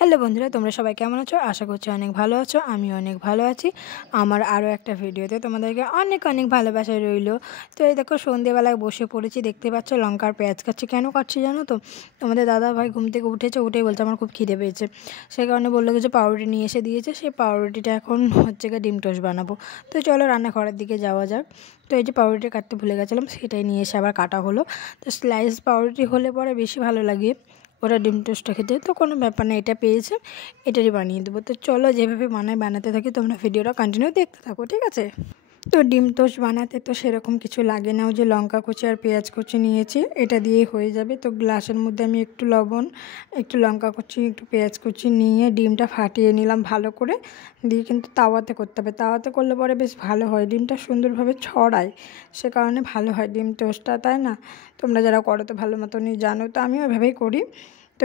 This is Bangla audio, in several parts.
হ্যালো বন্ধুরা, তোমরা সবাই কেমন আছো? আশা করছি অনেক ভালো আছো। আমি অনেক ভালো আছি। আমার আরও একটা ভিডিওতে তোমাদেরকে অনেক অনেক ভালোবাসা রইলো। তো এই দেখো, সন্ধ্যেবেলায় বসে পড়েছি, দেখতে পাচ্ছ লঙ্কার পেঁয়াজ কাটছি। কেন কাটছি জানো তো? তোমাদের দাদা ভাই ঘুম থেকে উঠেছে, উঠেই বলছে আমার খুব খিদে পেয়েছে। সেই কারণে বললো কিছু পাউরুটি নিয়ে এসে দিয়েছে। সেই পাউরুটিটা এখন হচ্ছে গিয়ে ডিম টোস্ট বানাবো। তো চলো রান্নাঘরের দিকে যাওয়া যাক। তো এই যে পাউরুটি কাটতে ভুলে গেছিলাম, সেটাই নিয়ে এসে আবার কাটা হলো। তো স্লাইস পাউরুটি হলে পরে বেশি ভালো লাগে ওরা ডিম টোস্টটা খেতে। তো কোনো ব্যাপার না, এটা পেয়েছে, এটারই বানিয়ে দেবো। তো চলো যেভাবে বানাতে থাকি, তোমরা ভিডিওটা কন্টিনিউ দেখতে থাকো, ঠিক আছে? তো ডিম টোস্ট বানাতে তো সেরকম কিছু লাগে না। ওই যে লঙ্কা কুচি আর পেঁয়াজ কুচি নিয়েছি, এটা দিয়েই হয়ে যাবে। তো গ্লাসের মধ্যে আমি একটু লবণ, একটু লঙ্কা কুচি, একটু পেঁয়াজ কুচি নিয়ে ডিমটা ফাটিয়ে নিলাম ভালো করে। দিয়ে কিন্তু তাওয়াতে করতে হবে, তাওয়াতে করলে পরে বেশ ভালো হয়, ডিমটা সুন্দরভাবে ছড়ায়, সে কারণে ভালো হয় ডিম টোস্টটা, তাই না? তোমরা যারা করো তো ভালো মতনই জানো, তো আমিও ওইভাবেই করি। তো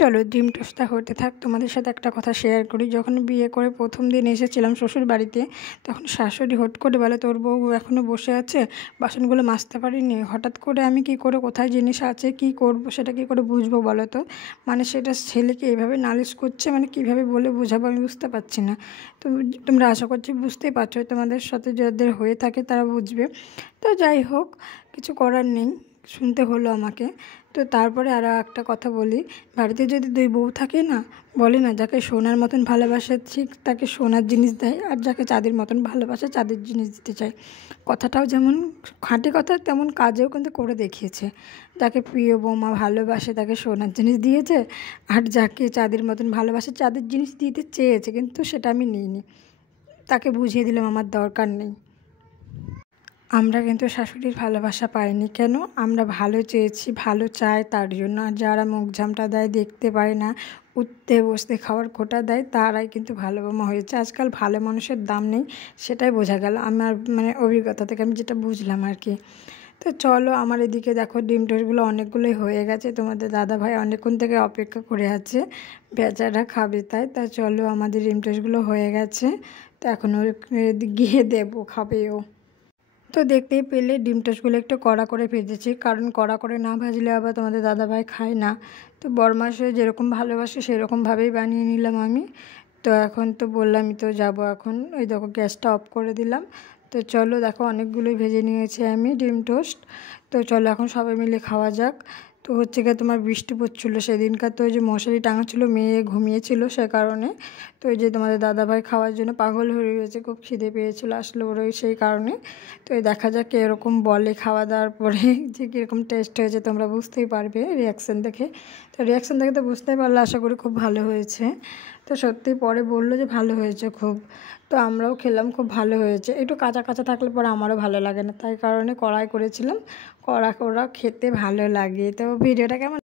চলো ডিম টোস্টটা হতে থাক। তোমাদের সাথে একটা কথা শেয়ার করি। যখন বিয়ে করে প্রথম দিন এসেছিলাম শ্বশুর বাড়িতে, তখন শাশুড়ি হট করে বলে তোর বউ এখনও বসে আছে, বাসনগুলো মাজতে পারিনি। হঠাৎ করে আমি কি করে কোথায় জিনিস আছে কি করব সেটা কি করে বুঝবো বলো তো? মানে সেটা ছেলেকে এভাবে নালিশ করছে, মানে কিভাবে বলে বোঝাবো আমি বুঝতে পারছি না। তো তোমরা আশা করছি বুঝতেই পারছো, তোমাদের সাথে যাদের হয়ে থাকে তারা বুঝবে। তো যাই হোক, কিছু করার নেই, শুনতে হলো আমাকে। তো তারপরে আরও একটা কথা বলি, বাড়িতে যদি দুই বউ থাকে না, বলে না যাকে সোনার মতন ভালোবাসে ঠিক তাকে সোনার জিনিস দেয়, আর যাকে চাঁদের মতন ভালোবাসে চাঁদের জিনিস দিতে চায়। কথাটাও যেমন খাঁটি কথা, তেমন কাজেও কিন্তু করে দেখিয়েছে। যাকে প্রিয় বৌমা ভালোবাসে তাকে সোনার জিনিস দিয়েছে, আর যাকে চাঁদের মতন ভালোবাসে চাঁদের জিনিস দিতে চেয়েছে, কিন্তু সেটা আমি নিইনি। তাকে বুঝিয়ে দিলাম আমার দরকার নেই। আমরা কিন্তু শাশুড়ির ভালোবাসা পাইনি কেন? আমরা ভালো চেয়েছি, ভালো চাই তার জন্য। আর যারা মুখ ঝামটা দেয়, দেখতে পারে না, উঠতে বসতে খাওয়ার খোটা দেয়, তারাই কিন্তু ভালো বৌমা হয়েছে। আজকাল ভালো মানুষের দাম নেই, সেটাই বোঝা গেল আমার অভিজ্ঞতা থেকে, আমি যেটা বুঝলাম আর কি। তো চলো, আমার এদিকে দেখো ডিম টোস্টগুলো অনেকগুলোই হয়ে গেছে। তোমাদের দাদা ভাই অনেকক্ষণ থেকে অপেক্ষা করে আছে, বেচারা খাবে তাই। তা চলো, আমাদের ডিম টোস্টগুলো হয়ে গেছে। তো এখন ওর গিয়ে দেবো, খাবেও। তো দেখতেই পেলে ডিম টোস্টগুলো একটু কড়া করে ভেজেছি, কারণ কড়া করে না ভাজলে আবার তোমাদের দাদাভাই খায় না। তো বরমাসে যেরকম ভালোবাসে সেরকমভাবেই বানিয়ে নিলাম আমি। তো এখন তো বললামই তো যাবো এখন, ওই দেখো গ্যাসটা অফ করে দিলাম। তো চলো দেখো, অনেকগুলোই ভেজে নিয়েছি আমি ডিম টোস্ট। তো চলো এখন সবাই মিলে খাওয়া যাক। তো হচ্ছে গিয়ে তোমার বৃষ্টি পড়ছিলো সেদিনকার, তো ওই যে মশারি টাঙা ছিল, মেয়ে ঘুমিয়েছিল সে কারণে। তো ওই যে তোমাদের দাদাভাই খাওয়ার জন্য পাগল হয়ে রয়েছে, খুব খিদে পেয়েছিল আসলে ওর, সেই কারণে। তো এই দেখা যাক এরকম বলে খাওয়া দাওয়ার পরে যে কীরকম টেস্ট হয়েছে, তোমরা বুঝতেই পারবে রিয়াকশান দেখে। তো রিয়াকশান দেখে তো বুঝতেই পারলে, আশা করি খুব ভালো হয়েছে। তো সত্যি পরে বললো যে ভালো হয়েছে খুব। তো আমরাও খেলাম, খুব ভালো হয়েছে। একটু কাঁচা কাঁচা থাকলে পরে আমারও ভালো লাগে না, তাই কারণে কড়াই করেছিলাম। কড়া খেতে ভালো লাগে। তো ভিডিওটা কেমন